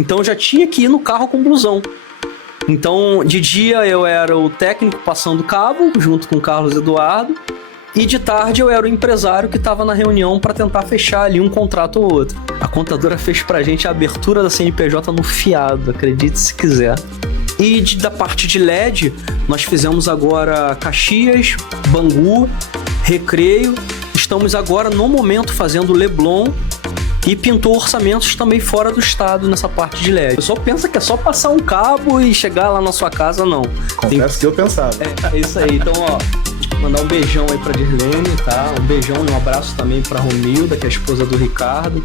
Então eu já tinha que ir no carro com blusão. Então, de dia eu era o técnico passando cabo, junto com o Carlos Eduardo, e de tarde eu era o empresário que estava na reunião para tentar fechar ali um contrato ou outro. A contadora fez pra gente a abertura da CNPJ no fiado, acredite se quiser. E da parte de LED, nós fizemos agora Caxias, Bangu, Recreio. Estamos agora, no momento, fazendo Leblon e pintou orçamentos também fora do estado nessa parte de LED. O pessoal pensa que é só passar um cabo e chegar lá na sua casa, não. Confesso que eu pensava. É isso aí. Então, mandar um beijão aí pra Dirlene, tá? Um beijão e um abraço também pra Romilda, que é a esposa do Ricardo.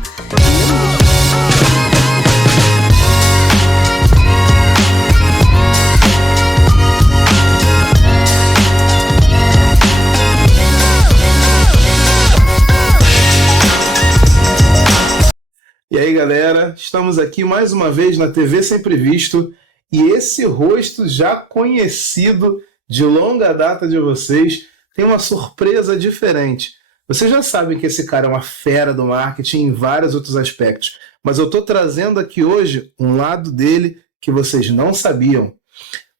E aí, galera, estamos aqui mais uma vez na TV Sempre Visto e esse rosto já conhecido de longa data de vocês tem uma surpresa diferente. Vocês já sabem que esse cara é uma fera do marketing em vários outros aspectos, mas eu estou trazendo aqui hoje um lado dele que vocês não sabiam.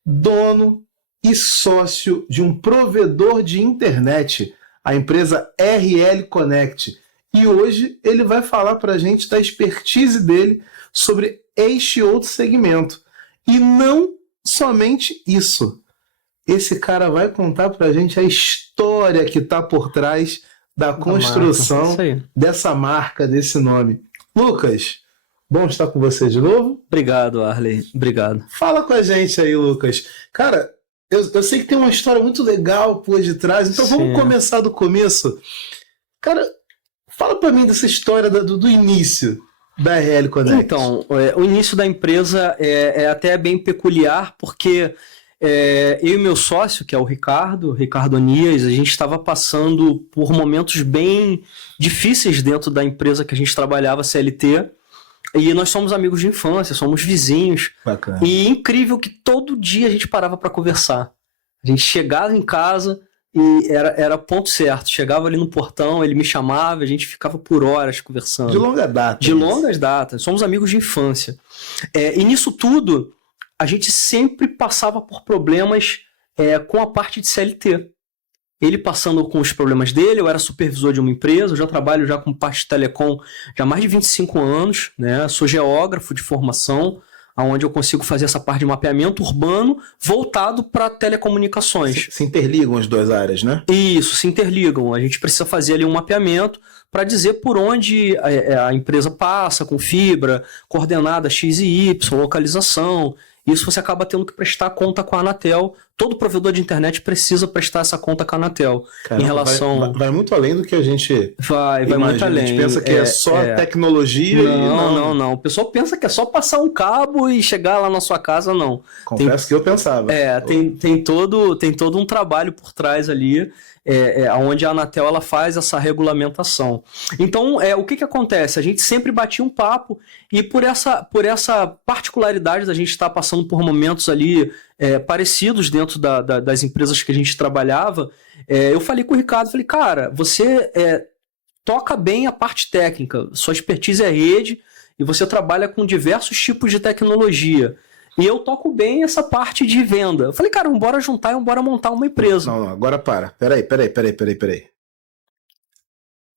Dono e sócio de um provedor de internet, a empresa RL Connect. E hoje ele vai falar para a gente da expertise dele sobre este outro segmento. E não somente isso. Esse cara vai contar para a gente a história que está por trás da construção dessa marca, desse nome. Lucas, bom estar com você de novo. Obrigado, Arley. Obrigado. Fala com a gente aí, Lucas. Cara, eu sei que tem uma história muito legal por detrás, então vamos começar do começo. Cara, fala para mim dessa história do início da RL Connect. Então, o início da empresa é até bem peculiar, porque eu e meu sócio, que é o Ricardo Onias, a gente estava passando por momentos bem difíceis dentro da empresa que a gente trabalhava, CLT, e nós somos amigos de infância, somos vizinhos. Bacana. E incrível que todo dia a gente parava para conversar. A gente chegava em casa e era ponto certo. Chegava ali no portão, ele me chamava, a gente ficava por horas conversando. De longa data. De longas datas. Somos amigos de infância. E nisso tudo, a gente sempre passava por problemas com a parte de CLT. Ele passando com os problemas dele, eu era supervisor de uma empresa, eu já trabalho já com parte de telecom já há mais de 25 anos, né? Sou geógrafo de formação, onde eu consigo fazer essa parte de mapeamento urbano voltado para telecomunicações. Se interligam as duas áreas, né? Isso, se interligam. A gente precisa fazer ali um mapeamento para dizer por onde a empresa passa, com fibra, coordenada X e Y, localização. Isso você acaba tendo que prestar conta com a Anatel. Todo provedor de internet precisa prestar essa conta com a Anatel. Caramba, em relação... vai muito além do que a gente vai muito além. A gente pensa que é só tecnologia não. O pessoal pensa que é só passar um cabo e chegar lá na sua casa, não. Confesso que eu pensava. Tem todo um trabalho por trás ali, onde a Anatel ela faz essa regulamentação. Então, o que acontece? A gente sempre batia um papo e por essa particularidade da gente estar passando por momentos ali parecidos dentro das empresas que a gente trabalhava, eu falei com o Ricardo, falei, cara, você toca bem a parte técnica, sua expertise é rede e você trabalha com diversos tipos de tecnologia. E eu toco bem essa parte de venda. Eu falei, cara, bora juntar e bora montar uma empresa. Não, agora para. Peraí.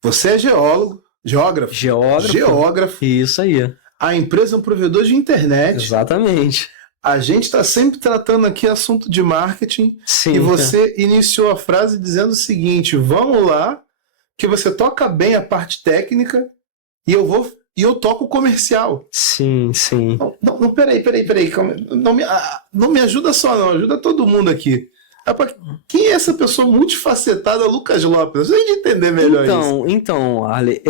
Você é geógrafo. Geógrafo. Isso aí. A empresa é um provedor de internet. Exatamente. A gente está sempre tratando aqui assunto de marketing. Sim, e você iniciou a frase dizendo o seguinte, vamos lá, que você toca bem a parte técnica e eu toco o comercial. Sim. Não, peraí. Não me ajuda só, não. Ajuda todo mundo aqui. Quem é essa pessoa multifacetada, Lucas Lopes? A gente entender melhor isso. Então, Arley,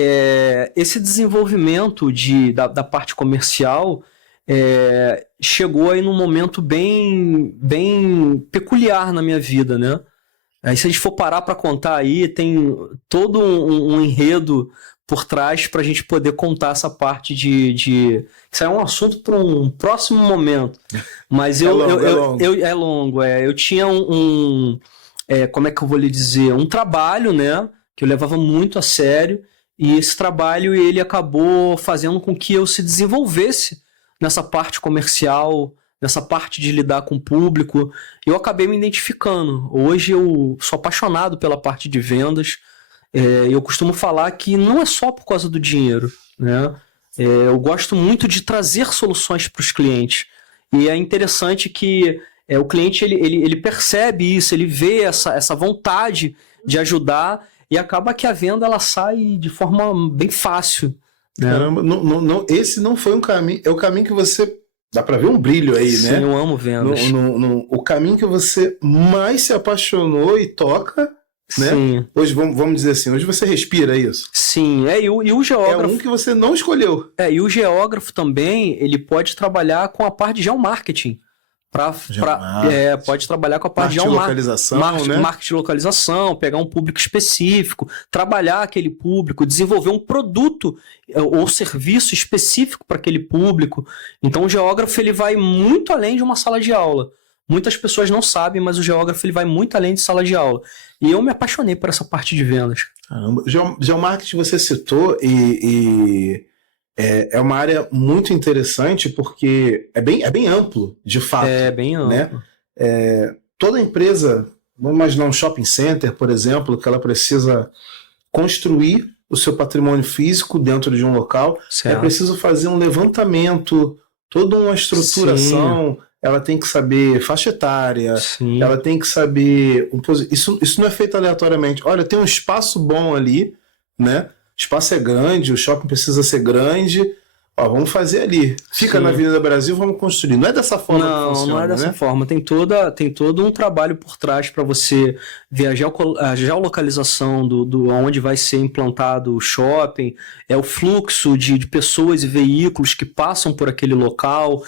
esse desenvolvimento da parte comercial chegou aí num momento bem peculiar na minha vida, né? Aí se a gente for parar para contar aí, tem todo um enredo por trás para a gente poder contar essa parte de... Isso é um assunto para um próximo momento. Mas é longo. Eu tinha como é que eu vou lhe dizer? Um trabalho, né? Que eu levava muito a sério. E esse trabalho ele acabou fazendo com que eu se desenvolvesse nessa parte comercial, nessa parte de lidar com o público. Eu acabei me identificando. Hoje eu sou apaixonado pela parte de vendas. Eu costumo falar que não é só por causa do dinheiro, né? Eu gosto muito de trazer soluções para os clientes. E é interessante que o cliente ele percebe isso, ele vê essa vontade de ajudar e acaba que a venda ela sai de forma bem fácil. Né? Caramba, esse não foi um caminho. É o caminho que você. Dá pra ver um brilho aí, Sim, né? eu amo vendas. O caminho que você mais se apaixonou e toca, né? Sim. Hoje, vamos dizer assim, hoje você respira isso. Sim, e o geógrafo... É um que você não escolheu. E o geógrafo também, ele pode trabalhar com a parte de geomarketing. Pode trabalhar com a parte de localização, né? Marketing de localização, pegar um público específico, trabalhar aquele público, desenvolver um produto ou serviço específico para aquele público. Então o geógrafo ele vai muito além de uma sala de aula. Muitas pessoas não sabem, mas o geógrafo ele vai muito além de sala de aula. E eu me apaixonei por essa parte de vendas. Caramba. Geomarketing você citou e é uma área muito interessante porque é bem amplo, de fato. É bem amplo. Né? Toda empresa, vamos imaginar um shopping center, por exemplo, que ela precisa construir o seu patrimônio físico dentro de um local, certo. É preciso fazer um levantamento, toda uma estruturação. Sim. Ela tem que saber faixa etária, sim. Ela tem que saber... Isso não é feito aleatoriamente. Olha, tem um espaço bom ali, né? O espaço é grande, o shopping precisa ser grande. Ó, vamos fazer ali. Fica sim. Na Avenida Brasil, vamos construir. Não é dessa forma que funciona, não é dessa forma. Tem todo um trabalho por trás para você ver a geolocalização do onde vai ser implantado o shopping, o fluxo de pessoas e veículos que passam por aquele local,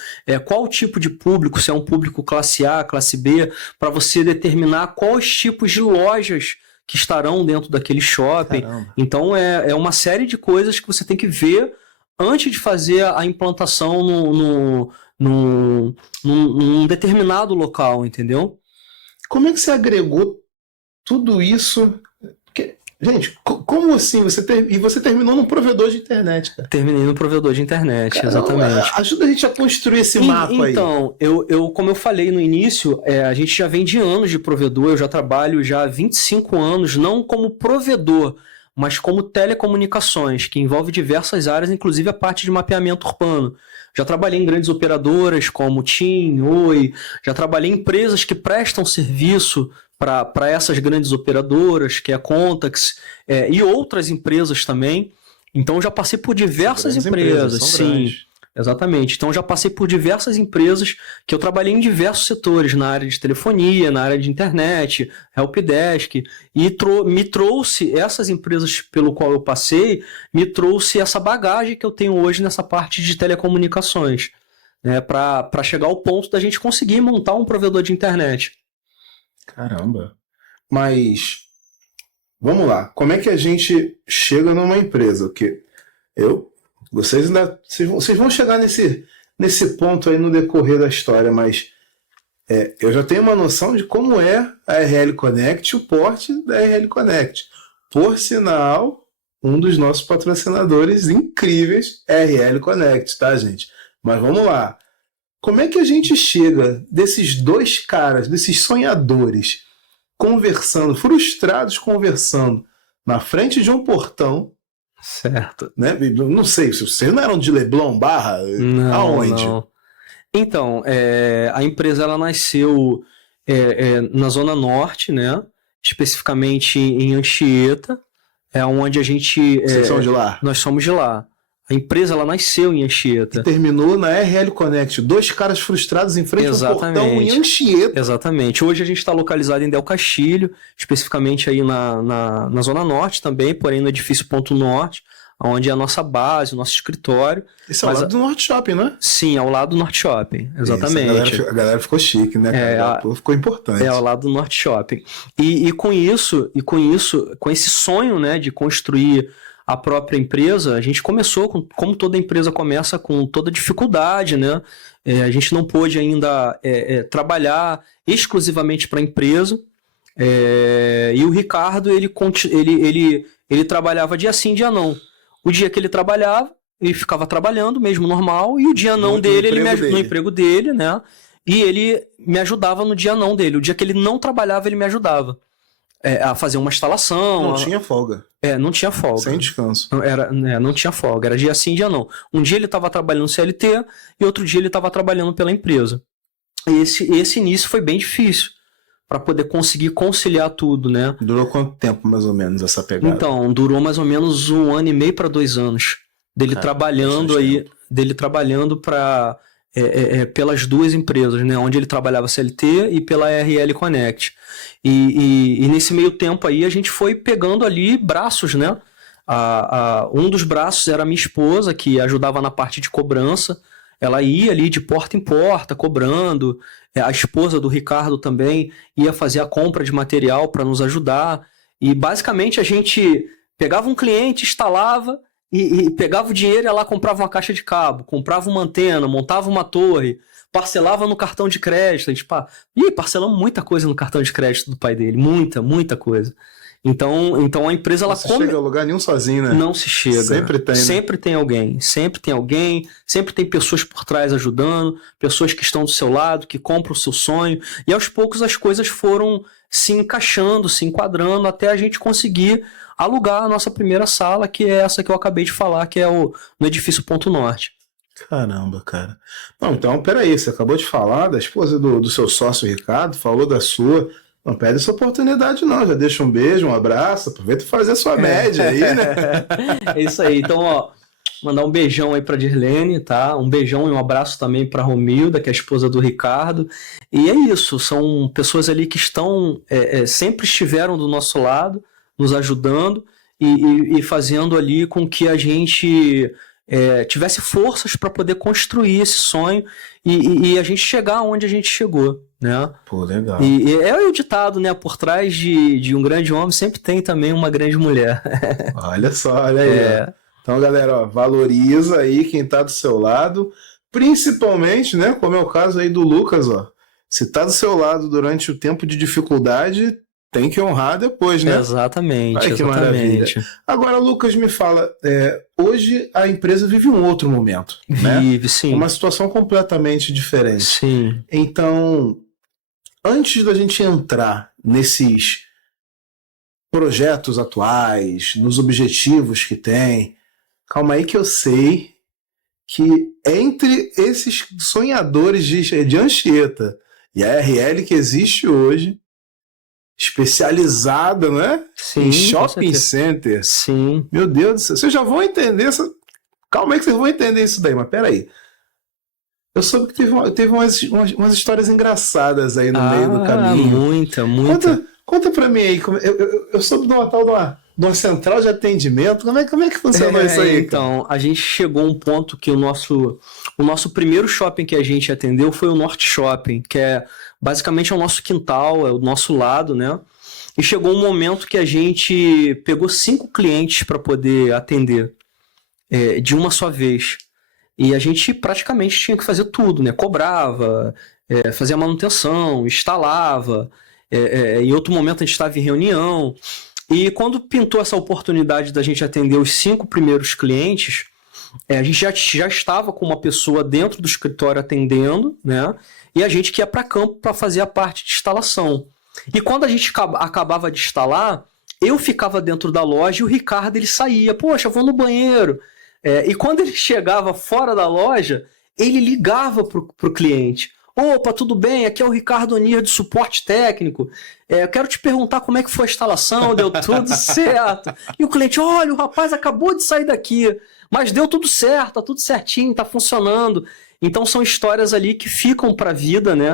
qual tipo de público, se é um público classe A, classe B, para você determinar quais tipos de lojas que estarão dentro daquele shopping. Caramba. Então é uma série de coisas que você tem que ver antes de fazer a implantação num determinado local, entendeu? Como é que você agregou tudo isso? Porque, gente, como assim? Você terminou num provedor de internet, cara. Terminei no provedor de internet, cara, exatamente. Ajuda a gente a construir esse mapa aí. Então, como eu falei no início, a gente já vem de anos de provedor, eu já trabalho já há 25 anos, não como provedor, mas como telecomunicações, que envolve diversas áreas, inclusive a parte de mapeamento urbano. Já trabalhei em grandes operadoras como TIM, Oi, já trabalhei em empresas que prestam serviço para essas grandes operadoras, que é a Contax, e outras empresas também. Então já passei por diversas empresas, sim. Grandes. Exatamente. Então já passei por diversas empresas que eu trabalhei em diversos setores, na área de telefonia, na área de internet, helpdesk, e me trouxe, essas empresas pelo qual eu passei, me trouxe essa bagagem que eu tenho hoje nessa parte de telecomunicações, né, para chegar ao ponto da gente conseguir montar um provedor de internet. Caramba! Mas, vamos lá, como é que a gente chega numa empresa? Porque vocês vão chegar nesse ponto aí no decorrer da história, mas eu já tenho uma noção de como é a RL Connect, o porte da RL Connect. Por sinal, um dos nossos patrocinadores incríveis é a RL Connect, tá, gente? Mas vamos lá. Como é que a gente chega desses dois caras, desses sonhadores, frustrados conversando na frente de um portão? Certo. Né? Não sei, vocês não eram de Leblon, Barra? Não, aonde? Não. Então, a empresa ela nasceu na Zona Norte, né? Especificamente em Anchieta, onde a gente... Vocês são de lá? Nós somos de lá. A empresa ela nasceu em Anchieta. E terminou na RL Connect. Dois caras frustrados em frente ao portão em Anchieta. Exatamente. Hoje a gente está localizado em Del Castilho, especificamente aí na Zona Norte também, porém no edifício Ponto Norte, onde é a nossa base, o nosso escritório. Isso é ao lado do Norte Shopping, né? Sim, ao lado do Norte Shopping, exatamente. Isso, a galera ficou chique, né? Ficou importante. Ao lado do Norte Shopping. E com esse sonho, né, de construir a própria empresa, a gente começou, como toda empresa começa, com toda dificuldade, né? A gente não pôde ainda trabalhar exclusivamente para a empresa, e o Ricardo, ele trabalhava dia sim, dia não. O dia que ele trabalhava, e ficava trabalhando mesmo normal, e o dia não dele, ele me ajudava no emprego dele, né? E ele me ajudava no dia não dele. O dia que ele não trabalhava, ele me ajudava a fazer uma instalação. Não tinha folga. Não tinha folga. Sem descanso. Não tinha folga, era dia sim, dia não. Um dia ele estava trabalhando no CLT e outro dia ele estava trabalhando pela empresa. E esse início foi bem difícil para poder conseguir conciliar tudo, né? Durou quanto tempo, mais ou menos, essa pegada? Então, durou mais ou menos 1 ano e meio para 2 anos dele trabalhando para pelas duas empresas, né? Onde ele trabalhava CLT e pela RL Connect. E nesse meio tempo aí a gente foi pegando ali braços, né? Um dos braços era a minha esposa, que ajudava na parte de cobrança. Ela ia ali de porta em porta, cobrando. A esposa do Ricardo também ia fazer a compra de material para nos ajudar. E basicamente a gente pegava um cliente, instalava e pegava o dinheiro e ia lá, comprava uma caixa de cabo, comprava uma antena, montava uma torre, parcelava no cartão de crédito. A gente, parcelamos muita coisa no cartão de crédito do pai dele. Muita coisa. Então a empresa ela não se chega a lugar nenhum sozinho, né? Não se chega. Sempre tem, né? Sempre tem alguém, sempre tem pessoas por trás ajudando, pessoas que estão do seu lado, que compram o seu sonho, e aos poucos as coisas foram se encaixando, se enquadrando, até a gente conseguir alugar a nossa primeira sala, que é essa que eu acabei de falar, que é no edifício Ponto Norte. Caramba, cara. Não, então, peraí, você acabou de falar da esposa do seu sócio Ricardo, falou da sua. Não perde essa oportunidade, não. Já deixa um beijo, um abraço. Aproveita e fazer a sua média aí, né? É isso aí. Então, mandar um beijão aí pra Dirlene, tá? Um beijão e um abraço também pra Romilda, que é a esposa do Ricardo. E é isso. São pessoas ali que sempre estiveram do nosso lado, nos ajudando e fazendo ali com que a gente tivesse forças para poder construir esse sonho e a gente chegar onde a gente chegou, né? Pô, legal. E é o ditado, né? Por trás de um grande homem sempre tem também uma grande mulher. Olha só, olha aí. Então, galera, valoriza aí quem tá do seu lado, principalmente, né? Como é o caso aí do Lucas, ó. Se tá do seu lado durante o tempo de dificuldade, tem que honrar depois, né? Exatamente. Ai, que maravilha. Agora, Lucas, me fala, hoje a empresa vive um outro momento, né? Vive, sim. Uma situação completamente diferente. Sim. Então, antes da gente entrar nesses projetos atuais, nos objetivos que tem, calma aí que eu sei que entre esses sonhadores de Anchieta e a RL que existe hoje, especializada, né? Sim, em shopping center. Sim. Meu Deus do céu. Vocês já vão entender Calma aí que vocês vão entender isso daí, mas peraí. Eu soube que teve umas histórias engraçadas aí no meio do caminho. Muita. Conta pra mim aí. Eu soube de uma tal de uma central de atendimento. Como é que funcionou isso aí? Então, a gente chegou a um ponto que o nosso primeiro shopping que a gente atendeu foi o Norte Shopping, que basicamente é o nosso quintal, é o nosso lado, né? E chegou um momento que a gente pegou 5 clientes para poder atender de uma só vez. E a gente praticamente tinha que fazer tudo, né? Cobrava, fazia manutenção, instalava. Em outro momento a gente estava em reunião. E quando pintou essa oportunidade da gente atender os 5 primeiros clientes, a gente já estava com uma pessoa dentro do escritório atendendo, né? E a gente que ia para campo para fazer a parte de instalação. E quando a gente acabava de instalar, eu ficava dentro da loja e o Ricardo ele saía. Poxa, vou no banheiro. E quando ele chegava fora da loja, ele ligava pro cliente. Opa, tudo bem? Aqui é o Ricardo Onir, de suporte técnico. Eu quero te perguntar como é que foi a instalação, deu tudo certo. E o cliente, olha, o rapaz acabou de sair daqui, mas deu tudo certo, tá tudo certinho, tá funcionando. Então são histórias ali que ficam para a vida, né?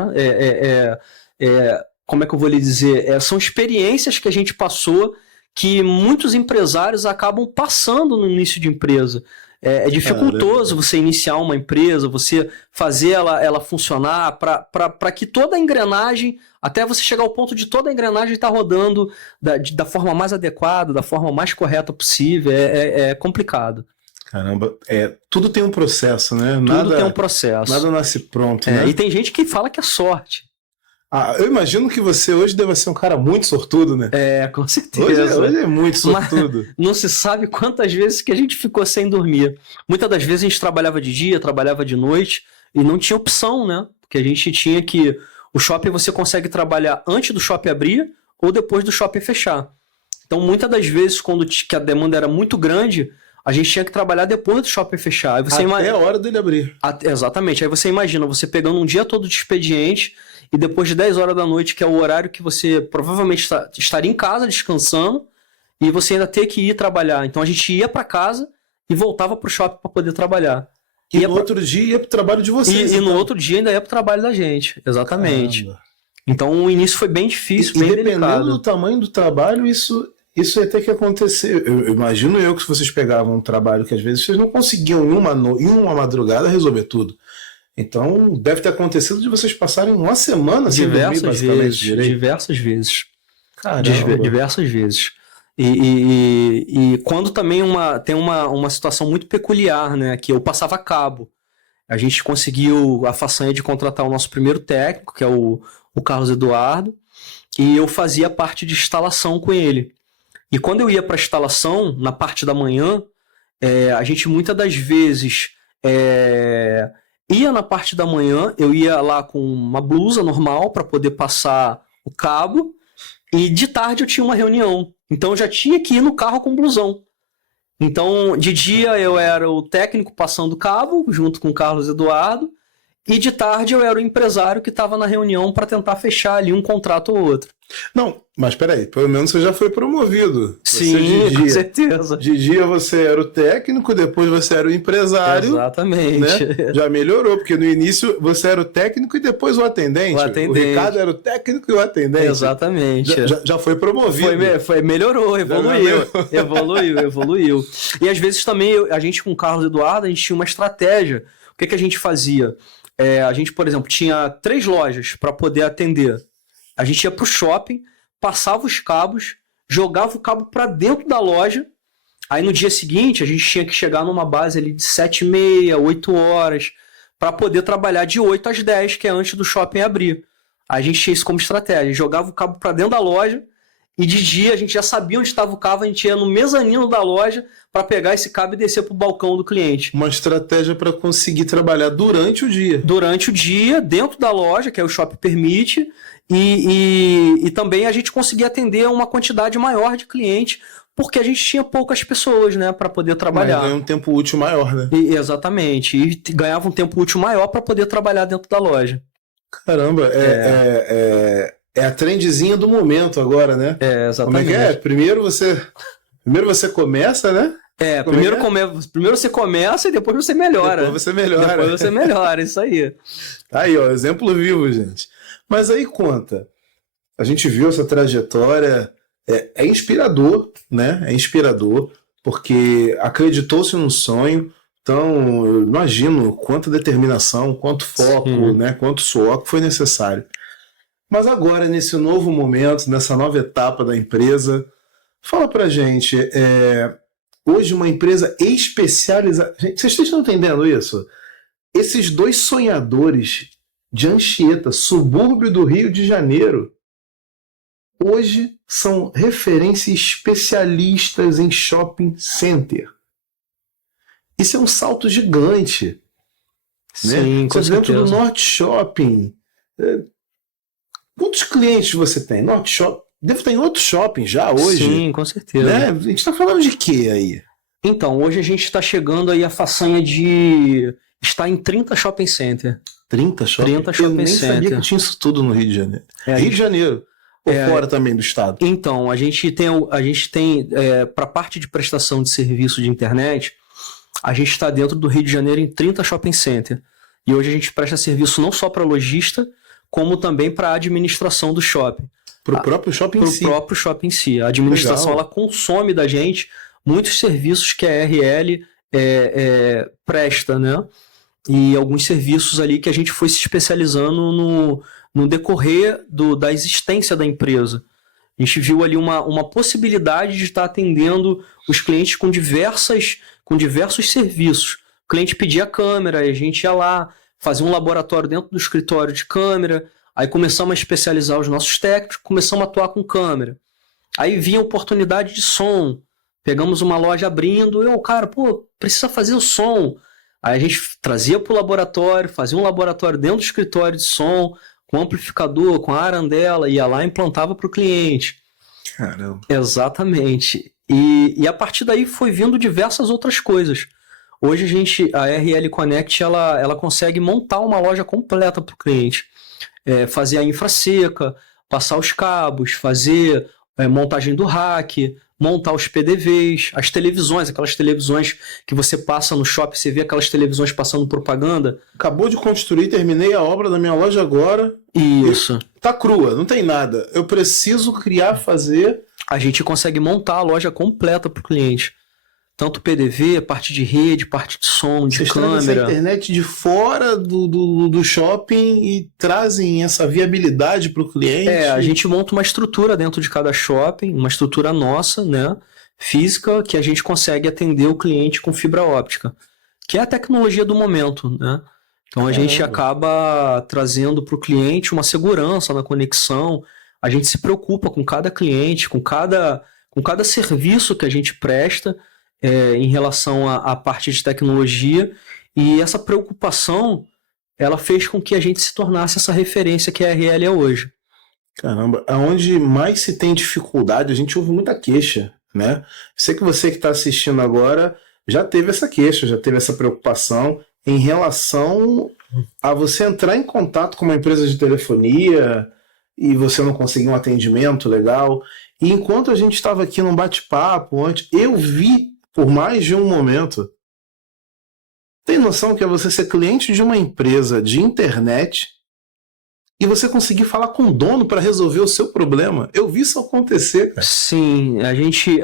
Como é que eu vou lhe dizer? São experiências que a gente passou que muitos empresários acabam passando no início de empresa. É dificultoso você iniciar uma empresa, você fazer ela funcionar para que toda a engrenagem, até você chegar ao ponto de toda a engrenagem estar rodando da forma mais adequada, da forma mais correta possível. É complicado. Caramba, tudo tem um processo, né? Tudo tem um processo. Nada nasce pronto, né? E tem gente que fala que é sorte. Eu imagino que você hoje deve ser um cara muito sortudo, né? Com certeza. Hoje é muito sortudo. Não se sabe quantas vezes que a gente ficou sem dormir. Muitas das vezes a gente trabalhava de dia, trabalhava de noite e não tinha opção, né? Porque a gente tinha que... O shopping você consegue trabalhar antes do shopping abrir ou depois do shopping fechar. Então, muitas das vezes, quando que a demanda era muito grande, a gente tinha que trabalhar depois do shopping fechar. Aí você Até a hora dele abrir. Exatamente. Aí você imagina, você pegando um dia todo de expediente e depois de 10 horas da noite, que é o horário que você provavelmente estaria em casa descansando, e você ainda ter que ir trabalhar. Então, a gente ia para casa e voltava para o shopping para poder trabalhar. E no outro dia ia pro trabalho de vocês. E no outro dia ainda ia pro trabalho da gente. Exatamente. Caramba. Então o início foi bem difícil, bem dependendo delicado. do tamanho do trabalho, isso ia ter que acontecer. Eu imagino que se vocês pegavam um trabalho que às vezes vocês não conseguiam em uma madrugada resolver tudo. Então deve ter acontecido de vocês passarem uma semana sem dormir, basicamente, direito. Diversas vezes. Caramba. Diversas vezes. E quando também tem uma situação muito peculiar, né? Que eu passava cabo. A gente conseguiu a façanha de contratar o nosso primeiro técnico, que é o Carlos Eduardo, e eu fazia parte de instalação com ele. E quando eu ia para a instalação, na parte da manhã, a gente muitas das vezes ia na parte da manhã, eu ia lá com uma blusa normal para poder passar o cabo, e de tarde eu tinha uma reunião. Então eu já tinha que ir no carro com blusão. Então, de dia eu era o técnico passando cabo, junto com o Carlos Eduardo, e de tarde eu era o empresário que estava na reunião para tentar fechar ali um contrato ou outro. Não, mas peraí, pelo menos você já foi promovido. Sim, com certeza. De dia você era o técnico, depois você era o empresário. Exatamente. Né? Já melhorou, porque no início você era o técnico e depois o atendente. O Ricardo era o técnico e o atendente. Exatamente. Já foi promovido. Melhorou, evoluiu. E às vezes também a gente com o Carlos Eduardo, a gente tinha uma estratégia. O que a gente fazia? A gente, por exemplo, tinha 3 lojas para poder atender. A gente ia para o shopping, passava os cabos, jogava o cabo para dentro da loja. Aí no dia seguinte a gente tinha que chegar numa base ali de 7h30, 8 horas, para poder trabalhar de 8 às 10, que é antes do shopping abrir. Aí a gente tinha isso como estratégia, jogava o cabo para dentro da loja e de dia a gente já sabia onde estava o cabo, a gente ia no mezanino da loja para pegar esse cabo e descer para o balcão do cliente. Uma estratégia para conseguir trabalhar durante o dia. Durante o dia, dentro da loja, que é o shopping permite, e também a gente conseguia atender uma quantidade maior de clientes, porque a gente tinha poucas pessoas, né, para poder trabalhar. Mas ganha um tempo útil maior, né? Exatamente, e ganhava um tempo útil maior para poder trabalhar dentro da loja. Caramba, é a trendzinha do momento agora, né? Exatamente. Como é que é? Primeiro você começa, né? Primeiro você começa e depois você melhora. Depois você melhora, isso aí. Aí, ó, exemplo vivo, gente. Mas aí conta. A gente viu essa trajetória, é inspirador, né? É inspirador, porque acreditou-se num sonho. Então, eu imagino quanta determinação, quanto foco, né? Quanto suor que foi necessário. Mas agora, nesse novo momento, nessa nova etapa da empresa, fala pra gente, hoje uma empresa especializada... Gente, vocês estão entendendo isso? Esses 2 sonhadores de Anchieta, subúrbio do Rio de Janeiro, hoje são referências especialistas em shopping center. Isso é um salto gigante. Sim, né? com certeza. Dentro do Norte Shopping... Quantos clientes você tem? Norte Shopping deve estar em outro shopping já hoje. Sim, com certeza. Né? A gente está falando de quê aí? Então, hoje a gente está chegando aí a façanha de estar em 30 shopping center. 30 shopping? 30 shopping Eu nem center. sabia que tinha isso tudo no Rio de Janeiro. Rio de Janeiro. Ou fora também do estado? Então, a gente tem para a parte de prestação de serviço de internet, a gente está dentro do Rio de Janeiro em 30 shopping center. E hoje a gente presta serviço não só para lojista, como também para a administração do shopping. Para o próprio shopping em si. Para o próprio shopping em si. A administração ela consome da gente muitos serviços que a RL presta, né? E alguns serviços ali que a gente foi se especializando no decorrer da existência da empresa. A gente viu ali uma possibilidade de estar atendendo os clientes com diversos serviços. O cliente pedia câmera, e a gente ia lá, fazia um laboratório dentro do escritório de câmera, Aí começamos a especializar os nossos técnicos, começamos a atuar com câmera. Aí vinha oportunidade de som. Pegamos uma loja abrindo, cara, precisa fazer o som. Aí a gente trazia para o laboratório, fazia um laboratório dentro do escritório de som, com amplificador, com a arandela, ia lá e implantava para o cliente. Caramba. Exatamente. E a partir daí foi vindo diversas outras coisas. Hoje a RL Connect ela consegue montar uma loja completa para o cliente. Fazer a infra seca, passar os cabos, fazer montagem do rack, montar os PDVs, as televisões, aquelas televisões que você passa no shopping, você vê aquelas televisões passando propaganda. Acabou de construir, terminei a obra da minha loja agora. Isso. Tá crua, não tem nada. Eu preciso criar, fazer. A gente consegue montar a loja completa para o cliente. Tanto PDV, parte de rede, parte de som, de câmera. Vocês trazem essa internet de fora do shopping e trazem essa viabilidade para o cliente? A gente monta uma estrutura dentro de cada shopping, uma estrutura nossa, né, física, que a gente consegue atender o cliente com fibra óptica, que é a tecnologia do momento, né? Então a gente acaba trazendo para o cliente uma segurança na conexão, a gente se preocupa com cada cliente, com cada serviço que a gente presta, em relação à parte de tecnologia, e essa preocupação ela fez com que a gente se tornasse essa referência que a RL é hoje. Caramba, aonde mais se tem dificuldade, a gente ouve muita queixa, né? Sei que você que está assistindo agora já teve essa queixa, já teve essa preocupação em relação a você entrar em contato com uma empresa de telefonia e você não conseguir um atendimento legal. E enquanto a gente estava aqui num bate-papo antes, eu vi por mais de um momento. Tem noção que é você ser cliente de uma empresa de internet e você conseguir falar com o dono para resolver o seu problema? Eu vi isso acontecer, cara. Sim, a gente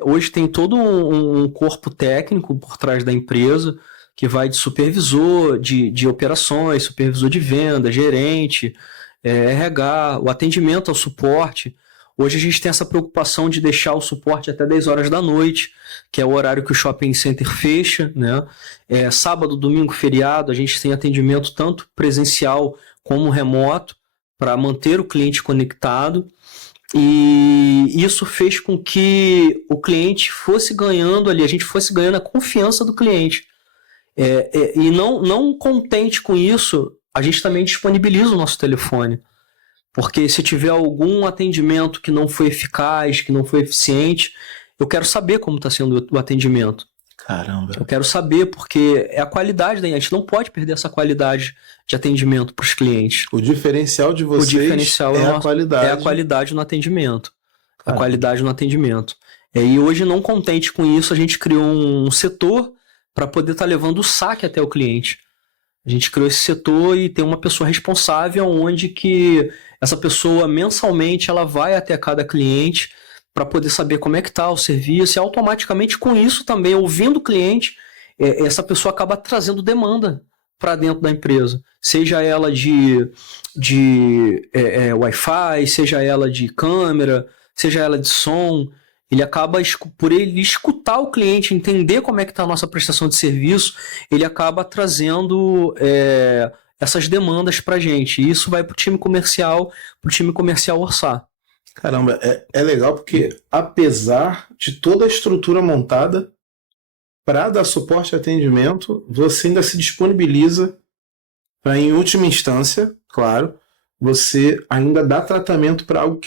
hoje tem todo um corpo técnico por trás da empresa que vai de supervisor de operações, supervisor de venda, gerente, RH, o atendimento ao suporte. Hoje a gente tem essa preocupação de deixar o suporte até 10 horas da noite, que é o horário que o shopping center fecha, né? Sábado, domingo, feriado, a gente tem atendimento tanto presencial como remoto para manter o cliente conectado. E isso fez com que o cliente fosse ganhando ali, a gente fosse ganhando a confiança do cliente. E não contente com isso, a gente também disponibiliza o nosso telefone. Porque se tiver algum atendimento que não foi eficaz, que não foi eficiente, eu quero saber como está sendo o atendimento. Caramba. Eu quero saber, porque é a qualidade, a gente não pode perder essa qualidade de atendimento para os clientes. O diferencial de vocês a qualidade. É a qualidade no atendimento. Caramba. A qualidade no atendimento. E hoje, não contente com isso, a gente criou um setor para poder estar levando o saque até o cliente. A gente criou esse setor e tem uma pessoa responsável onde que essa pessoa mensalmente ela vai até cada cliente para poder saber como é que está o serviço e automaticamente com isso também, ouvindo o cliente, essa pessoa acaba trazendo demanda para dentro da empresa. Seja ela de Wi-Fi, seja ela de câmera, seja ela de som. Ele acaba, por ele escutar o cliente, entender como é que está a nossa prestação de serviço, ele acaba trazendo essas demandas para a gente. E isso vai para o time comercial orçar. Caramba, é legal porque apesar de toda a estrutura montada para dar suporte e atendimento, você ainda se disponibiliza para, em última instância, claro, você ainda dá tratamento para algo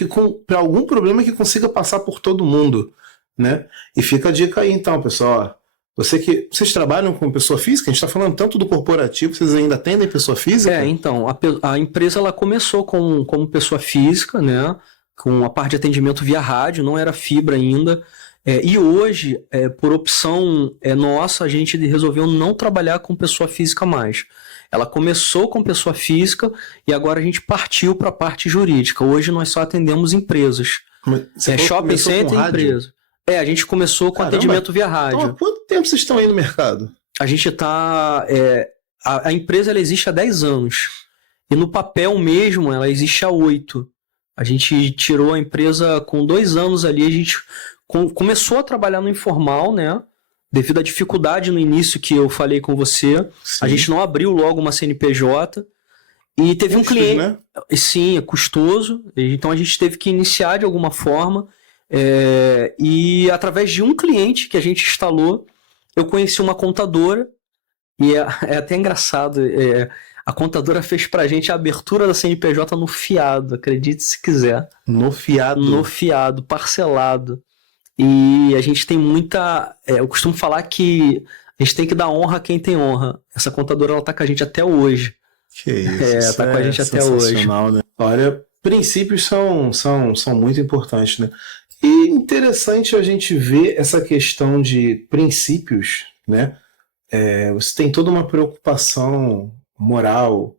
para algum problema que consiga passar por todo mundo, né? E fica a dica aí então, pessoal. Vocês trabalham com pessoa física? A gente está falando tanto do corporativo, vocês ainda atendem pessoa física? Então, a empresa ela começou como pessoa física, né? Com a parte de atendimento via rádio, não era fibra ainda. E hoje, por opção nossa, a gente resolveu não trabalhar com pessoa física mais. Ela começou com pessoa física e agora a gente partiu para a parte jurídica. Hoje nós só atendemos empresas. Shopping center e empresa. A gente começou com atendimento via rádio. Então, há quanto tempo vocês estão aí no mercado? A gente está... a empresa ela existe há 10 anos. E no papel mesmo ela existe há 8. A gente tirou a empresa com 2 anos ali. A gente começou a trabalhar no informal, né? Devido à dificuldade no início que eu falei com você. Sim. A gente não abriu logo uma CNPJ. E teve um cliente... né? Sim, é custoso. Então a gente teve que iniciar de alguma forma. E através de um cliente que a gente instalou, eu conheci uma contadora. E é até engraçado. A contadora fez pra gente a abertura da CNPJ no fiado, acredite se quiser. No fiado? No fiado, parcelado. E a gente tem muita... eu costumo falar que a gente tem que dar honra a quem tem honra. Essa contadora, ela tá com a gente até hoje. Que isso, tá com a gente até hoje. Né? Olha, princípios são muito importantes, né? E interessante a gente ver essa questão de princípios, né? Você tem toda uma preocupação moral,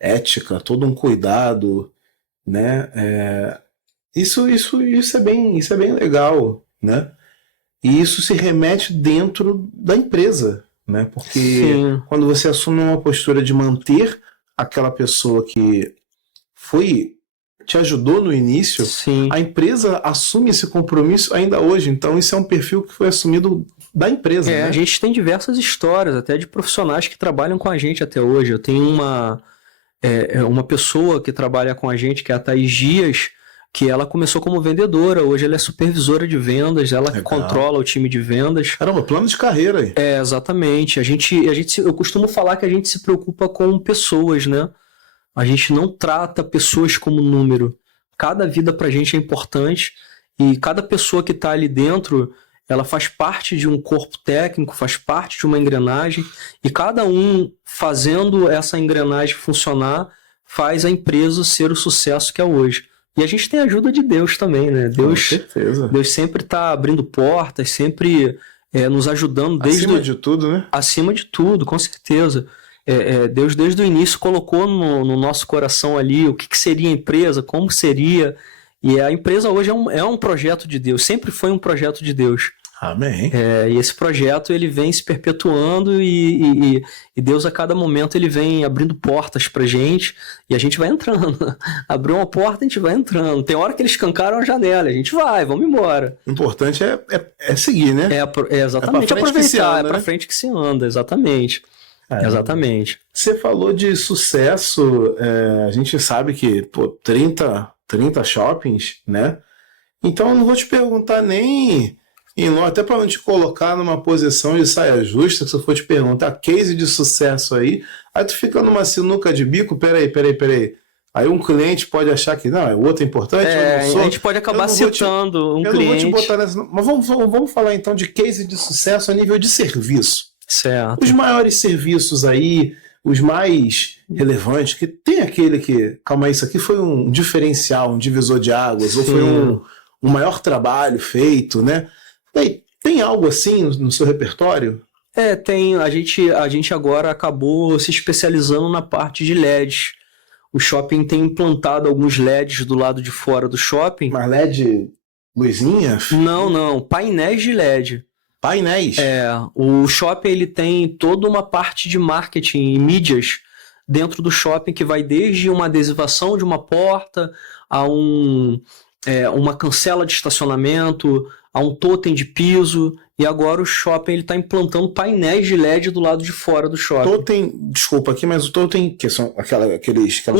ética, todo um cuidado, né? Isso é bem legal, né? E isso se remete dentro da empresa, né? Porque Sim. Quando você assume uma postura de manter aquela pessoa que te ajudou no início, Sim. A empresa assume esse compromisso ainda hoje. Então isso é um perfil que foi assumido da empresa, né? A gente tem diversas histórias, até de profissionais que trabalham com a gente até hoje. Eu tenho uma pessoa que trabalha com a gente, que é a Thaís Dias, que ela começou como vendedora, hoje ela é supervisora de vendas, ela Legal. Controla o time de vendas. Caramba, plano de carreira aí. Exatamente. Eu costumo falar que a gente se preocupa com pessoas, né? A gente não trata pessoas como número. Cada vida pra gente é importante e cada pessoa que tá ali dentro, ela faz parte de um corpo técnico, faz parte de uma engrenagem e cada um fazendo essa engrenagem funcionar faz a empresa ser o sucesso que é hoje. E a gente tem a ajuda de Deus também, né? Com certeza. Deus sempre está abrindo portas, sempre nos ajudando. Acima de tudo, né? Acima de tudo, com certeza. Deus, desde o início, colocou no nosso coração ali o que seria a empresa, como seria. E a empresa hoje é um projeto de Deus, sempre foi um projeto de Deus. Amém. E esse projeto ele vem se perpetuando e Deus a cada momento ele vem abrindo portas pra gente e a gente vai entrando. Abriu uma porta, a gente vai entrando. Tem hora que eles escancaram a janela, a gente vamos embora. O importante é seguir, né? Exatamente, aproveitar, é pra frente que se anda, exatamente. Exatamente. Você falou de sucesso, a gente sabe que 30 shoppings, né? Então eu não vou te perguntar nem... até para não te colocar numa posição de saia justa, se eu for te perguntar case de sucesso aí tu fica numa sinuca de bico, peraí. Aí um cliente pode achar que não, o outro é importante. A gente pode acabar citando um cliente. Eu não vou te botar nessa. Mas vamos falar então de case de sucesso a nível de serviço. Certo. Os maiores serviços aí, os mais relevantes, que tem aquele que, calma aí, isso aqui foi um diferencial, um divisor de águas, ou foi um maior trabalho feito, né? Tem algo assim no seu repertório? Tem. A gente agora acabou se especializando na parte de LEDs. O shopping tem implantado alguns LEDs do lado de fora do shopping. Mas LED luzinha? Não. Painéis de LED. Painéis? O shopping ele tem toda uma parte de marketing e mídias dentro do shopping que vai desde uma adesivação de uma porta a uma cancela de estacionamento, a um totem de piso, e agora o shopping está implantando painéis de LED do lado de fora do shopping. Totem, desculpa aqui, mas o totem, que são aquelas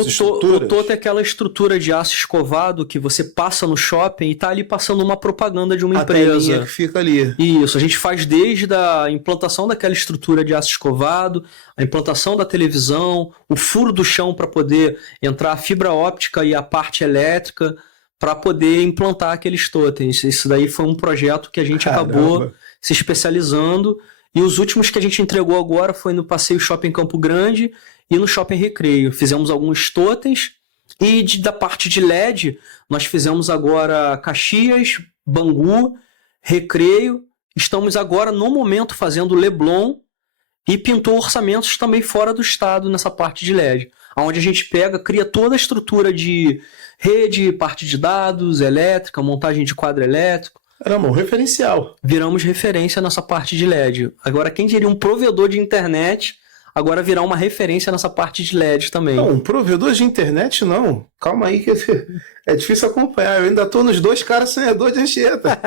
estruturas? O totem é aquela estrutura de aço escovado que você passa no shopping e está ali passando uma propaganda de uma empresa. A telinha que fica ali. Isso, a gente faz desde a implantação daquela estrutura de aço escovado, a implantação da televisão, o furo do chão para poder entrar a fibra óptica e a parte elétrica, para poder implantar aqueles totens. Isso daí foi um projeto que a gente acabou se especializando. E os últimos que a gente entregou agora foi no Passeio Shopping Campo Grande e no Shopping Recreio. Fizemos alguns totens. E da parte de LED, nós fizemos agora Caxias, Bangu, Recreio. Estamos agora, no momento, fazendo Leblon e pintou orçamentos também fora do estado nessa parte de LED. Onde a gente cria toda a estrutura de rede, parte de dados, elétrica, montagem de quadro elétrico. Caramba, um referencial. Viramos referência nessa parte de LED. Agora, quem diria um provedor de internet, agora virar uma referência nessa parte de LED também. Não, um provedor de internet não. Calma aí que é difícil acompanhar. Eu ainda estou nos 2 caras sonhadores de Anchieta.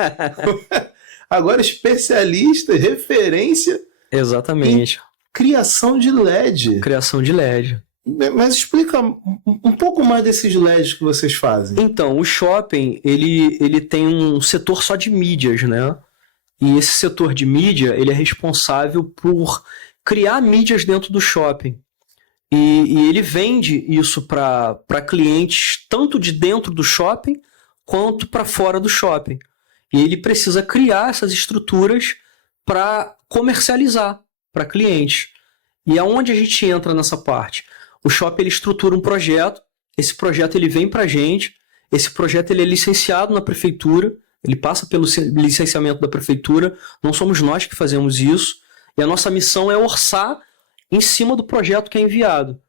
Agora, especialista, referência. Exatamente. Criação de LED. Criação de LED. Mas explica um pouco mais desses LEDs que vocês fazem. Então, o shopping, ele tem um setor só de mídias, né? E esse setor de mídia, ele é responsável por criar mídias dentro do shopping. E ele vende isso para clientes tanto de dentro do shopping quanto para fora do shopping. E ele precisa criar essas estruturas para comercializar para clientes. E aonde a gente entra nessa parte? O shopping ele estrutura um projeto, esse projeto ele vem para a gente, esse projeto ele é licenciado na prefeitura, ele passa pelo licenciamento da prefeitura, não somos nós que fazemos isso, e a nossa missão é orçar em cima do projeto que é enviado.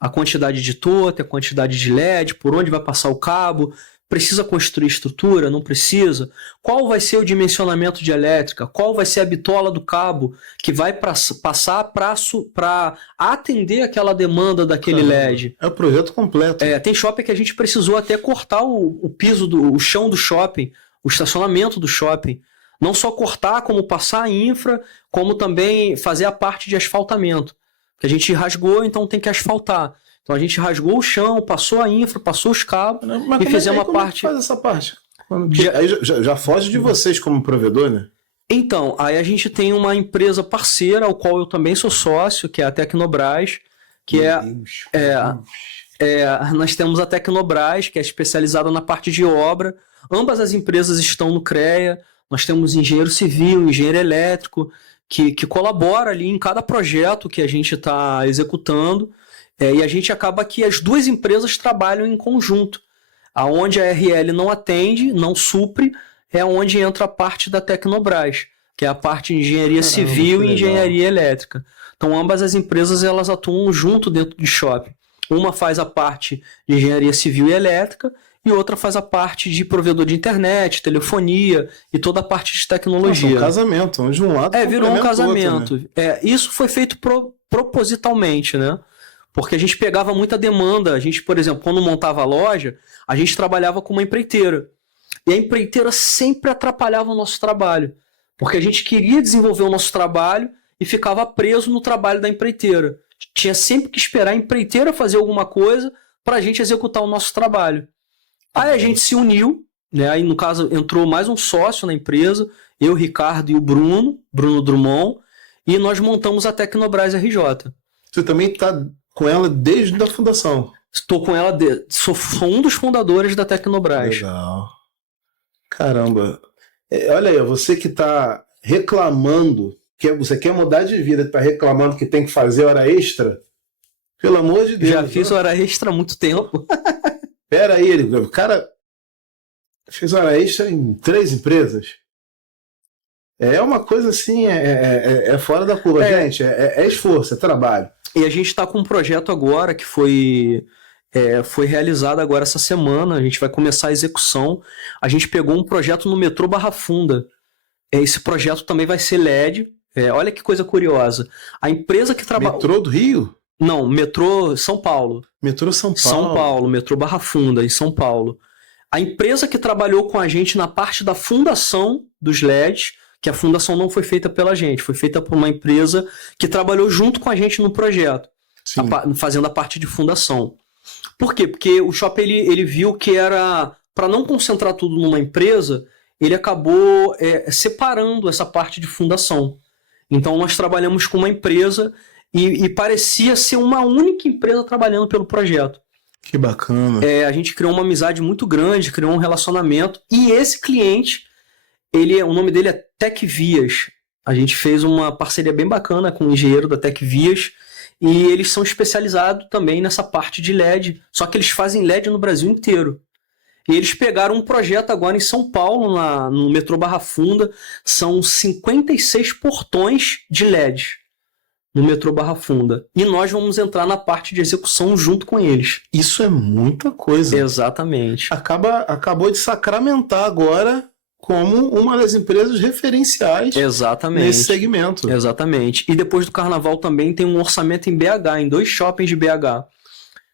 A quantidade de totem, a quantidade de LED, por onde vai passar o cabo, precisa construir estrutura, não precisa? Qual vai ser o dimensionamento de elétrica? Qual vai ser a bitola do cabo que vai passar para atender aquela demanda daquele LED? É o projeto completo. Tem shopping que a gente precisou até cortar o piso, o chão do shopping, o estacionamento do shopping. Não só cortar, como passar a infra, como também fazer a parte de asfaltamento. Que a gente rasgou, então tem que asfaltar. Então a gente rasgou o chão, passou a infra, passou os cabos e fizemos uma parte. Como faz essa parte? Aí já foge de vocês como provedor, né? Então, aí a gente tem uma empresa parceira, ao qual eu também sou sócio, que é a Tecnobras, que nós temos a Tecnobras, que é especializada na parte de obra. Ambas as empresas estão no CREA. Nós temos engenheiro civil, engenheiro elétrico, que colabora ali em cada projeto que a gente está executando. E a gente acaba que as duas empresas trabalham em conjunto. Aonde a RL não atende, não supre, é onde entra a parte da Tecnobras, que é a parte de engenharia civil e engenharia elétrica. Então ambas as empresas elas atuam junto dentro de shopping. Uma faz a parte de engenharia civil e elétrica e outra faz a parte de provedor de internet, telefonia e toda a parte de tecnologia. Um casamento, onde um lado virou um casamento. Outro, né? Isso foi feito propositalmente, né? Porque a gente pegava muita demanda. A gente, por exemplo, quando montava a loja, a gente trabalhava com uma empreiteira. E a empreiteira sempre atrapalhava o nosso trabalho. Porque a gente queria desenvolver o nosso trabalho e ficava preso no trabalho da empreiteira. Tinha sempre que esperar a empreiteira fazer alguma coisa para a gente executar o nosso trabalho. Aí a gente se uniu, né? Aí no caso entrou mais um sócio na empresa, eu, Ricardo e o Bruno Drummond, e nós montamos a Tecnobras RJ. Você também está com ela desde a fundação? Estou com ela, sou um dos fundadores da Tecnobras. Legal. Caramba. Olha aí, você que está reclamando, você quer mudar de vida, está reclamando que tem que fazer hora extra? Pelo amor de Deus. Já fiz hora extra há muito tempo. Pera aí, o cara fez hora extra em 3 empresas. É uma coisa assim, é fora da curva, gente. É esforço, é trabalho. E a gente está com um projeto agora que foi realizado agora essa semana. A gente vai começar a execução. A gente pegou um projeto no metrô Barra Funda. Esse projeto também vai ser LED. Olha que coisa curiosa. A empresa que trabalha... Metrô do Rio? Não, metrô São Paulo. Metrô São Paulo. São Paulo, metrô Barra Funda, em São Paulo. A empresa que trabalhou com a gente na parte da fundação dos LEDs, que a fundação não foi feita pela gente, foi feita por uma empresa que trabalhou junto com a gente no projeto, fazendo a parte de fundação. Por quê? Porque o shopping ele viu que era, para não concentrar tudo numa empresa, ele acabou separando essa parte de fundação. Então nós trabalhamos com uma empresa e parecia ser uma única empresa trabalhando pelo projeto. Que bacana. A gente criou uma amizade muito grande, criou um relacionamento, e esse cliente, o nome dele é Tecvias. A gente fez uma parceria bem bacana com o engenheiro da Tecvias, e eles são especializados também nessa parte de LED, só que eles fazem LED no Brasil inteiro. E eles pegaram um projeto agora em São Paulo, no metrô Barra Funda, são 56 portões de LED no metrô Barra Funda. E nós vamos entrar na parte de execução junto com eles. Isso é muita coisa. Exatamente. Acabou de sacramentar agora como uma das empresas referenciais nesse segmento. Exatamente. E depois do carnaval também tem um orçamento em BH, em 2 shoppings de BH.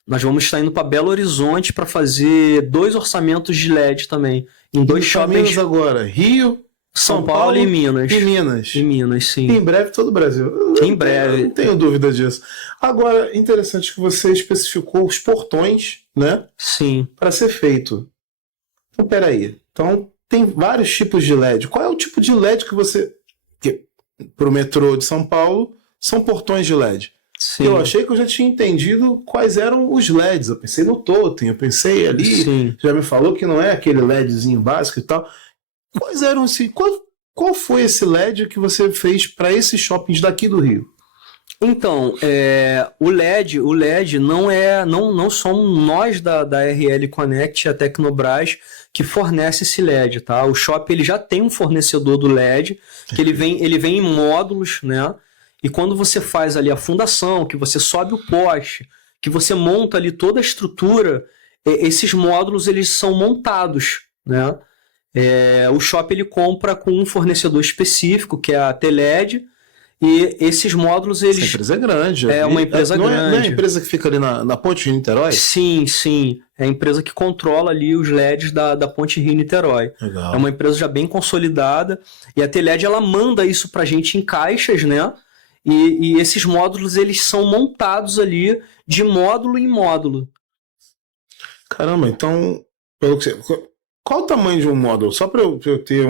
Nós vamos estar indo para Belo Horizonte para fazer 2 orçamentos de LED também. Em 2 shoppings. Agora, Rio São Paulo e Minas. E Minas. E Minas, sim. E em breve todo o Brasil. Em breve. Não tenho dúvida disso. Agora, interessante que você especificou os portões, né? Sim. Para ser feito. Então, peraí. Então, tem vários tipos de LED. Qual é o tipo de LED que você... Para o metrô de São Paulo, são portões de LED. Sim. Eu achei que eu já tinha entendido quais eram os LEDs. Eu pensei no totem, eu pensei ali, Sim. já me falou que não é aquele LEDzinho básico e tal. Quais eram esse? Qual foi esse LED que você fez para esses shoppings daqui do Rio? Então, o LED não somos nós da RL Connect, a Tecnobras, que fornece esse LED, tá? O shopping ele já tem um fornecedor do LED, que ele vem em módulos, né? E quando você faz ali a fundação, que você sobe o poste, que você monta ali toda a estrutura, esses módulos eles são montados, né? O shopping ele compra com um fornecedor específico, que é a TLED, e esses módulos eles... Essa empresa é grande. É uma empresa grande. Não é a empresa que fica ali na Ponte Rio-Niterói? Sim, sim. É a empresa que controla ali os LEDs da Ponte Rio-Niterói. Legal. É uma empresa já bem consolidada. E a TLED ela manda isso pra gente em caixas, né? E esses módulos eles são montados ali de módulo em módulo. Caramba, então... Qual o tamanho de um módulo? Só para eu ter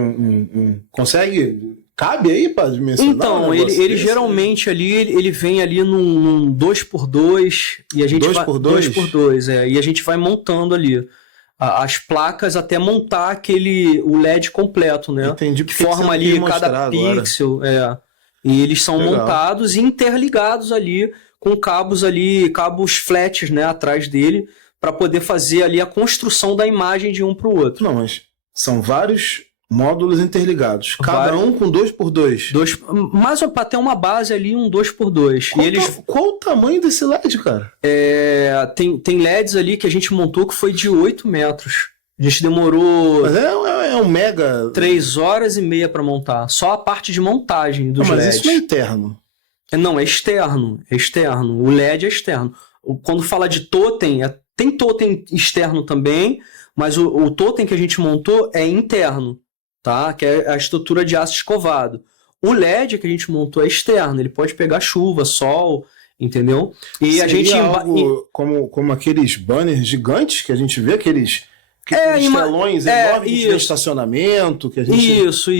Consegue... Cabe aí para dimensionar? Então, ele geralmente ali, ele vem ali num 2x2 e a gente 2x2? 2x2, e a gente vai montando ali as placas até montar o LED completo, né? Entendi. Que forma ali cada pixel, e eles são montados e interligados ali com cabos flats, né, atrás dele, para poder fazer ali a construção da imagem de um para o outro. Não, mas são vários módulos interligados, cada um com 2x2. Mas para ter uma base ali, um 2x2. Qual o tamanho desse LED, cara? Tem LEDs ali que a gente montou que foi de 8 metros. A gente demorou... Mas é um mega... 3 horas e meia para montar. Só a parte de montagem dos LEDs. Mas isso não é interno. Não, é externo. É externo. O LED é externo. Quando fala de totem, tem totem externo também, mas o totem que a gente montou é interno. Tá? Que é a estrutura de aço escovado. O LED que a gente montou é externo, ele pode pegar chuva, sol, entendeu? E seria a gente algo como aqueles banners gigantes que a gente vê, aqueles telões enormes de estacionamento que a gente... Isso.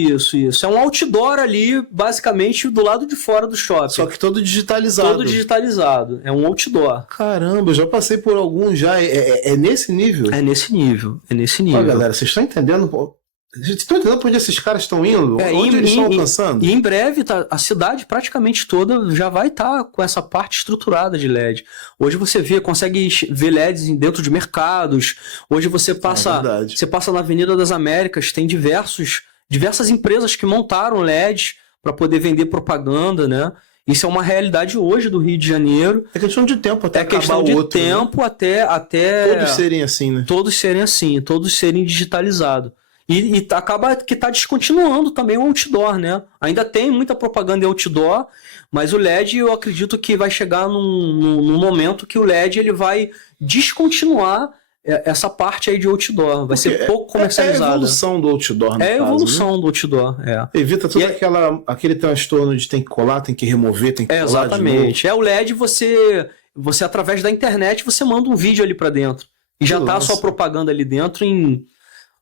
É um outdoor ali, basicamente do lado de fora do shopping. Só que todo digitalizado. É um outdoor. Caramba, eu já passei por alguns já. É nesse nível? É nesse nível. Ó, galera, vocês estão entendendo? Vocês estão entendendo para onde esses caras estão indo? Onde eles estão alcançando? E em breve a cidade praticamente toda já vai estar com essa parte estruturada de LED. Hoje você consegue ver LEDs dentro de mercados. Hoje você passa na Avenida das Américas, tem diversas empresas que montaram LEDs para poder vender propaganda, né? Isso é uma realidade hoje do Rio de Janeiro. É questão de tempo até acabar questão de tempo, né? até todos serem assim, né? Todos serem digitalizados. E acaba que está descontinuando também o outdoor, né? Ainda tem muita propaganda em outdoor, mas o LED eu acredito que vai chegar num momento que o LED ele vai descontinuar essa parte aí de outdoor. Vai ser pouco comercializada. É a evolução do outdoor, É a evolução do outdoor, Evita todo aquele transtorno de tem que colar, tem que remover, tem que colar exatamente. de novo. O LED, você através da internet, você manda um vídeo ali para dentro. E já tá a sua propaganda ali dentro em...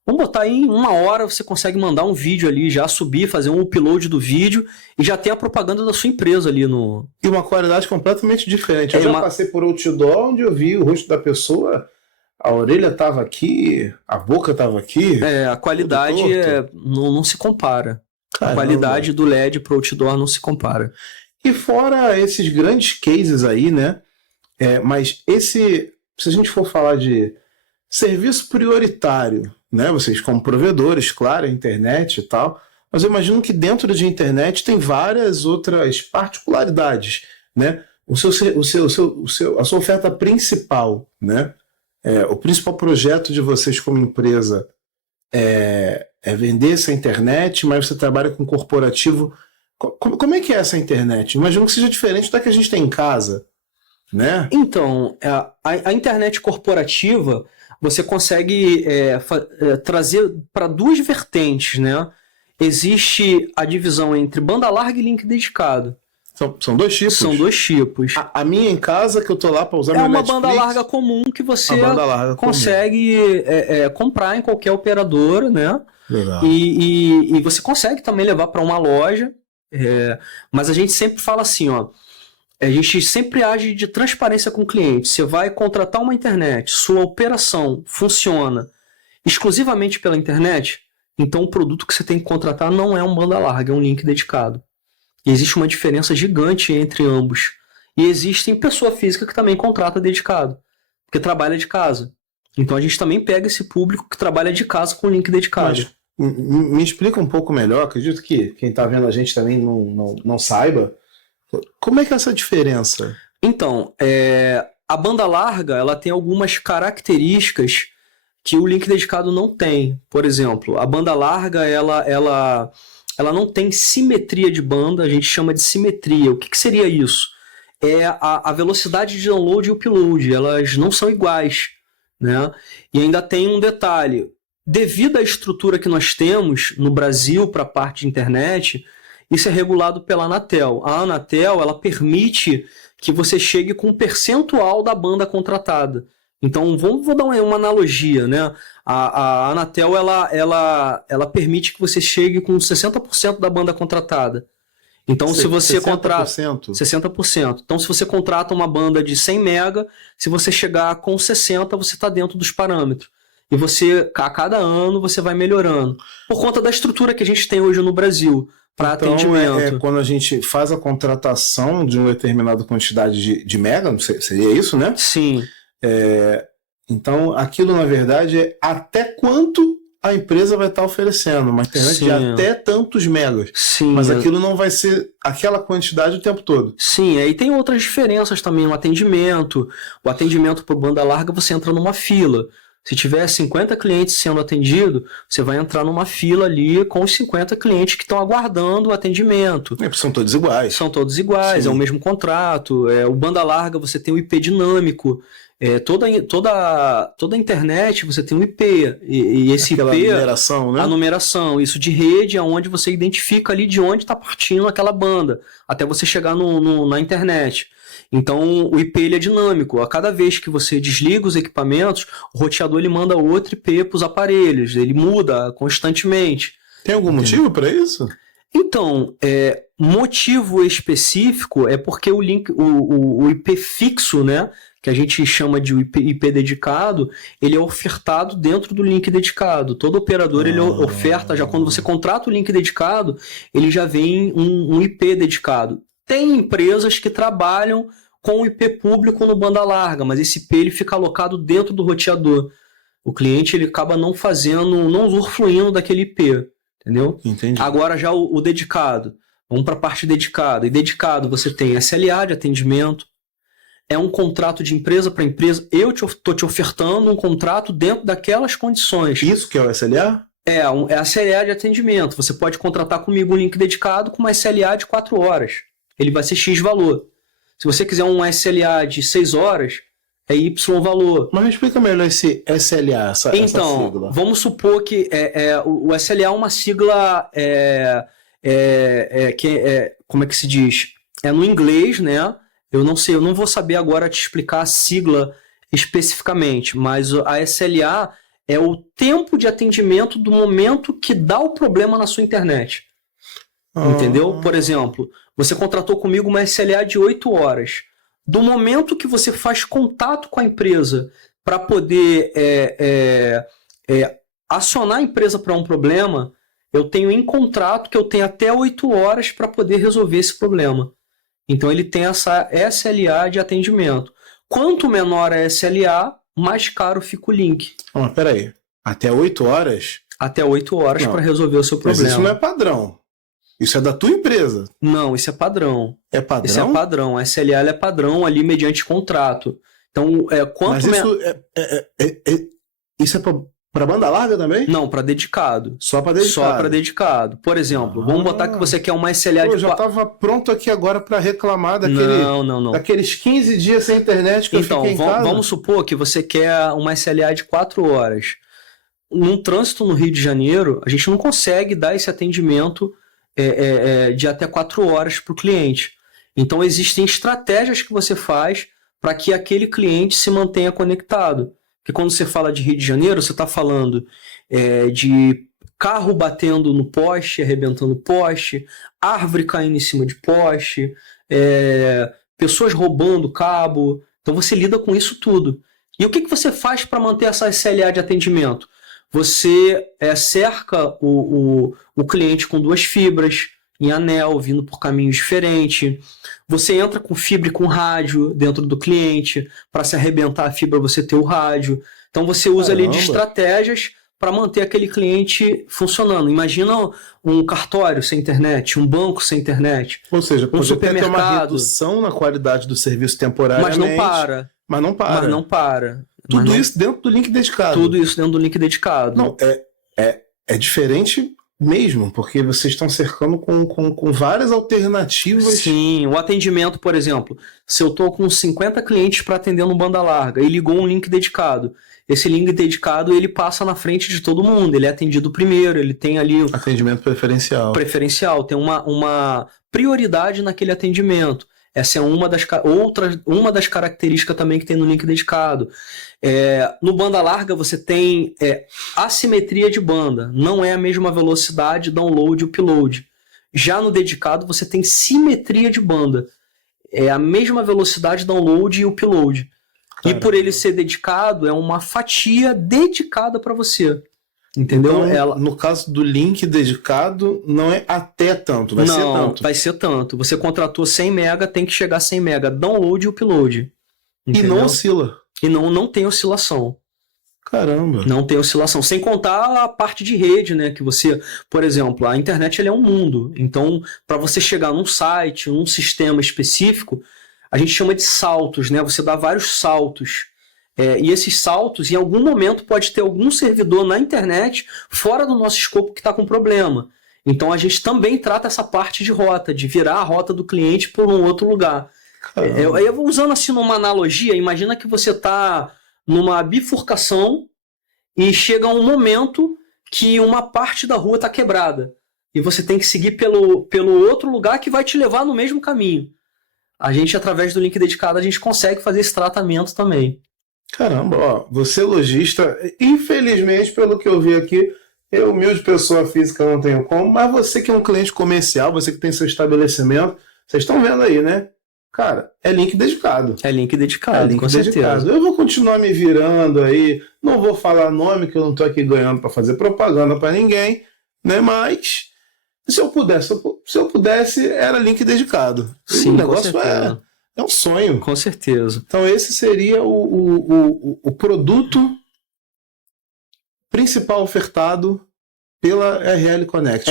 Vamos botar em 1 hora, você consegue mandar um vídeo ali, já subir, fazer um upload do vídeo e já tem a propaganda da sua empresa ali no... E uma qualidade completamente diferente. Eu já passei por outdoor onde eu vi o rosto da pessoa, a orelha estava aqui, a boca estava aqui. A qualidade não se compara. Caramba. A qualidade do LED pro outdoor não se compara. E fora esses grandes cases aí, né? Mas se a gente for falar de serviço prioritário, né? Vocês como provedores, claro, a internet e tal, mas eu imagino que dentro de internet tem várias outras particularidades, né? A sua oferta principal, né? O principal projeto de vocês como empresa é vender essa internet, mas você trabalha com corporativo. Como é que é essa internet? Imagino que seja diferente da que a gente tem em casa, né? Então, a internet corporativa você consegue trazer para duas vertentes, né? existe a divisão entre banda larga e link dedicado. São dois tipos? São dois tipos. A minha em casa, que eu tô lá para usar meu Netflix... É uma banda larga comum que você consegue comprar em qualquer operadora, né? Legal. E você consegue também levar para uma loja, mas a gente sempre fala assim, ó, a gente sempre age de transparência com o cliente. Você vai contratar uma internet, sua operação funciona exclusivamente pela internet, então o produto que você tem que contratar não é um banda larga, é um link dedicado. E existe uma diferença gigante entre ambos. E existe pessoa física que também contrata dedicado, porque trabalha de casa. Então a gente também pega esse público que trabalha de casa com link dedicado. Mas, me explica um pouco melhor, acredito que quem está vendo a gente também não saiba. Como é que é essa diferença? Então, a banda larga ela tem algumas características que o link dedicado não tem. Por exemplo, a banda larga ela não tem simetria de banda, a gente chama de simetria. O que seria isso? É a velocidade de download e upload, elas não são iguais, né? E ainda tem um detalhe, devido à estrutura que nós temos no Brasil para a parte de internet, isso é regulado pela Anatel. A Anatel ela permite que você chegue com um percentual da banda contratada. Então, vou dar uma analogia, né? A Anatel ela permite que você chegue com 60% da banda contratada. Então, se você contrata 60%. Então, se você contrata uma banda de 100 mega, se você chegar com 60, você está dentro dos parâmetros. E você, a cada ano, você vai melhorando. Por conta da estrutura que a gente tem hoje no Brasil para atendimento. Quando a gente faz a contratação de uma determinada quantidade de mega, seria isso, né? Sim. Então, aquilo, na verdade, é até quanto a empresa vai estar oferecendo. Uma internet de até tantos megas. Sim. Mas aquilo não vai ser aquela quantidade o tempo todo. Sim, e tem outras diferenças também no atendimento. O atendimento por banda larga, você entra numa fila. Se tiver 50 clientes sendo atendido, você vai entrar numa fila ali com os 50 clientes que estão aguardando o atendimento. São todos iguais. São todos iguais, Sim. é o mesmo contrato. O banda larga, você tem o IP dinâmico. Toda a internet você tem um IP. E esse aquela IP, numeração, né? A numeração, isso de rede é onde você identifica ali de onde está partindo aquela banda, até você chegar na internet. Então, o IP ele é dinâmico. A cada vez que você desliga os equipamentos, o roteador ele manda outro IP para os aparelhos. Ele muda constantemente. Tem algum motivo para isso? Então, motivo específico é porque o IP fixo, né, que a gente chama de IP dedicado, ele é ofertado dentro do link dedicado. Todo operador ele oferta, já quando você contrata o link dedicado, ele já vem um IP dedicado. Tem empresas que trabalham com o IP público no banda larga, mas esse IP ele fica alocado dentro do roteador. O cliente ele acaba não usufruindo daquele IP, entendeu? Entendi. Agora já o dedicado, vamos para a parte dedicada. E dedicado você tem SLA de atendimento, é um contrato de empresa para empresa. Eu estou te ofertando um contrato dentro daquelas condições. Isso que é o SLA? É a SLA de atendimento. Você pode contratar comigo um link dedicado com uma SLA de 4 horas. Ele vai ser X valor. Se você quiser um SLA de 6 horas, é Y valor. Mas me explica melhor esse SLA, essa sigla. Vamos supor que o SLA é uma sigla como é que se diz? É no inglês, né? Eu não sei, eu não vou saber agora te explicar a sigla especificamente, mas a SLA é o tempo de atendimento do momento que dá o problema na sua internet. Entendeu? Por exemplo, você contratou comigo uma SLA de 8 horas. Do momento que você faz contato com a empresa para poder acionar a empresa para um problema, eu tenho em contrato que eu tenho até 8 horas para poder resolver esse problema. Então ele tem essa SLA de atendimento. Quanto menor a SLA, mais caro fica o link. Mas peraí, até 8 horas? Até 8 horas para resolver o seu problema. Mas isso não é padrão. Isso é da tua empresa. Não, isso é padrão. É padrão? Isso é padrão. A SLA é padrão ali mediante contrato. Então, quanto... Mas isso é para banda larga também? Não, para dedicado. Só para dedicado? Só para dedicado. Por exemplo, vamos botar que você quer uma SLA de... Eu já estava pronto aqui agora para reclamar daqueles 15 dias sem internet que eu fiquei em casa. Vamos supor que você quer uma SLA de 4 horas. num trânsito no Rio de Janeiro, a gente não consegue dar esse atendimento de até 4 horas para o cliente. Então, existem estratégias que você faz para que aquele cliente se mantenha conectado. Porque quando você fala de Rio de Janeiro, você está falando de carro batendo no poste, arrebentando poste, árvore caindo em cima de poste, pessoas roubando cabo. Então, você lida com isso tudo. E o que você faz para manter essa SLA de atendimento? Você cerca o cliente com 2 fibras em anel, vindo por caminhos diferentes. Você entra com fibra e com rádio dentro do cliente. Para se arrebentar a fibra, você ter o rádio. Então, você usa ali de estratégias para manter aquele cliente funcionando. Imagina um cartório sem internet, um banco sem internet. Ou seja, um supermercado. Ter uma redução na qualidade do serviço temporariamente. Mas não para. Mas não para. Tudo isso dentro do link dedicado. Tudo isso dentro do link dedicado. Não, é diferente mesmo, porque vocês estão cercando com várias alternativas. Sim, o atendimento, por exemplo, se eu estou com 50 clientes para atender no banda larga e ligou um link dedicado, esse link dedicado ele passa na frente de todo mundo, ele é atendido primeiro, ele tem ali... Atendimento preferencial. Tem uma prioridade naquele atendimento. Essa é uma das características também que tem no link dedicado. No banda larga você tem assimetria de banda, não é a mesma velocidade download e upload. Já no dedicado você tem simetria de banda, é a mesma velocidade download e upload. Caramba. E por ele ser dedicado, é uma fatia dedicada para você. Entendeu? Então, no caso do link dedicado, não é até tanto, vai ser tanto. Vai ser tanto. Você contratou 100 mega, tem que chegar a 100 mega download e upload. Entendeu? E não oscila. E não tem oscilação. Caramba. Não tem oscilação. Sem contar a parte de rede, né? Que você, por exemplo, a internet é um mundo. Então, para você chegar num site, num sistema específico, a gente chama de saltos, né? Você dá vários saltos. E esses saltos, em algum momento, pode ter algum servidor na internet fora do nosso escopo que está com problema. Então, a gente também trata essa parte de rota, de virar a rota do cliente por um outro lugar. Eu vou usando assim numa analogia, imagina que você está numa bifurcação e chega um momento que uma parte da rua está quebrada. E você tem que seguir pelo outro lugar que vai te levar no mesmo caminho. A gente, através do link dedicado, a gente consegue fazer esse tratamento também. Caramba, ó, você lojista, infelizmente, pelo que eu vi aqui, eu, humilde pessoa física, não tenho como, mas você que é um cliente comercial, você que tem seu estabelecimento, vocês estão vendo aí, né? Cara, é link dedicado. É link dedicado, com certeza. Eu vou continuar me virando aí, não vou falar nome, que eu não tô aqui ganhando para fazer propaganda para ninguém, né? Mas se eu pudesse, era link dedicado. Sim, o negócio é um sonho. Com certeza. Então esse seria o produto principal ofertado pela RL Connect.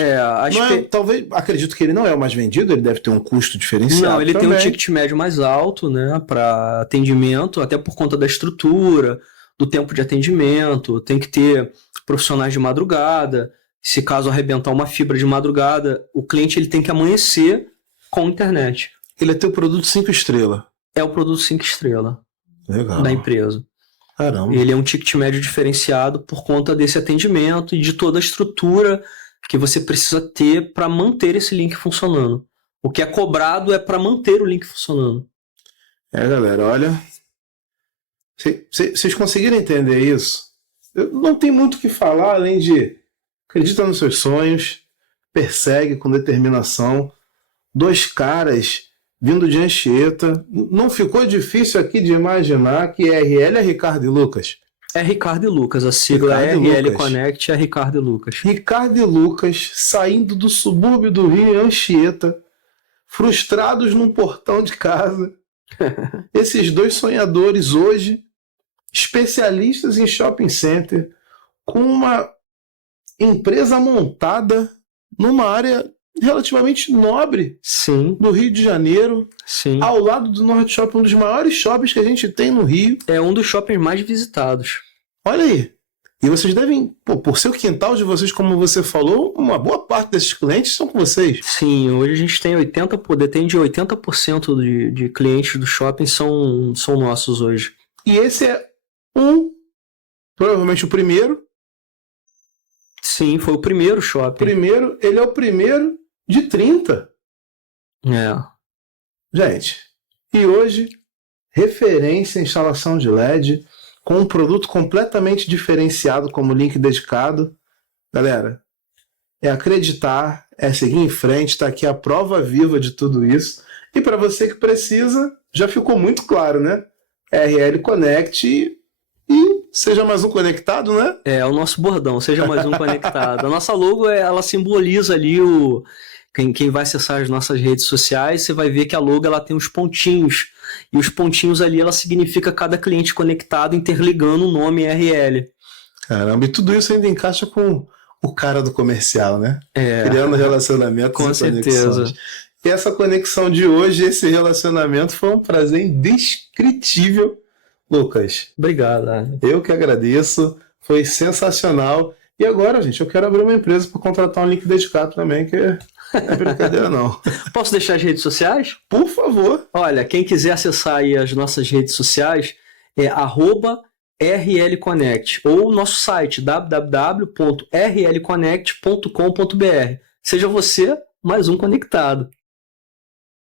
Talvez, acredito que ele não é o mais vendido, ele deve ter um custo diferenciado. Não, ele também. tem um ticket médio mais alto, né, para atendimento, até por conta da estrutura, do tempo de atendimento, tem que ter profissionais de madrugada. Se caso arrebentar uma fibra de madrugada, o cliente ele tem que amanhecer com internet. Ele é teu produto 5 estrelas. É o produto 5 estrelas. Legal. Da empresa. Caramba. Ele é um ticket médio diferenciado por conta desse atendimento e de toda a estrutura que você precisa ter para manter esse link funcionando. O que é cobrado é para manter o link funcionando. Galera, olha. Vocês conseguiram entender isso? Não tem muito o que falar além de acredita nos seus sonhos, persegue com determinação. 2 caras vindo de Anchieta. Não ficou difícil aqui de imaginar que RL é Ricardo e Lucas? É Ricardo e Lucas, a sigla RL Connect é Ricardo e Lucas. Ricardo e Lucas saindo do subúrbio do Rio, em Anchieta, frustrados num portão de casa. Esses 2 sonhadores hoje, especialistas em shopping center, com uma empresa montada numa área relativamente nobre. Sim. No Rio de Janeiro. Sim. Ao lado do Norte Shopping, um dos maiores shoppings que a gente tem no Rio. É um dos shoppings mais visitados. Olha aí. E vocês devem, por ser o quintal de vocês, como você falou, uma boa parte desses clientes são com vocês. Sim, hoje a gente tem 80% de clientes do shopping são nossos hoje. E esse é provavelmente o primeiro Sim, foi o primeiro shopping. Ele é o primeiro de 30. É. Gente, e hoje, referência em instalação de LED, com um produto completamente diferenciado como link dedicado. Galera, é acreditar, é seguir em frente, está aqui a prova viva de tudo isso. E para você que precisa, já ficou muito claro, né? RL Connect e seja mais um conectado, né? É o nosso bordão, seja mais um conectado. A nossa logo, ela simboliza ali quem vai acessar as nossas redes sociais, você vai ver que a logo ela tem os pontinhos. E os pontinhos ali, ela significa cada cliente conectado, interligando o nome RL. Caramba, e tudo isso ainda encaixa com o cara do comercial, né? É. Criando relacionamentos Com e certeza. conexões. E essa conexão de hoje, esse relacionamento, foi um prazer indescritível. Lucas, Obrigado, Arne. eu que agradeço, foi sensacional. E agora, gente, eu quero abrir uma empresa para contratar um link dedicado também, que não é brincadeira não. Posso deixar as redes sociais? Por favor. Olha, quem quiser acessar aí as nossas redes sociais é @rlconnect ou o nosso site www.rlconnect.com.br. Seja você mais um conectado.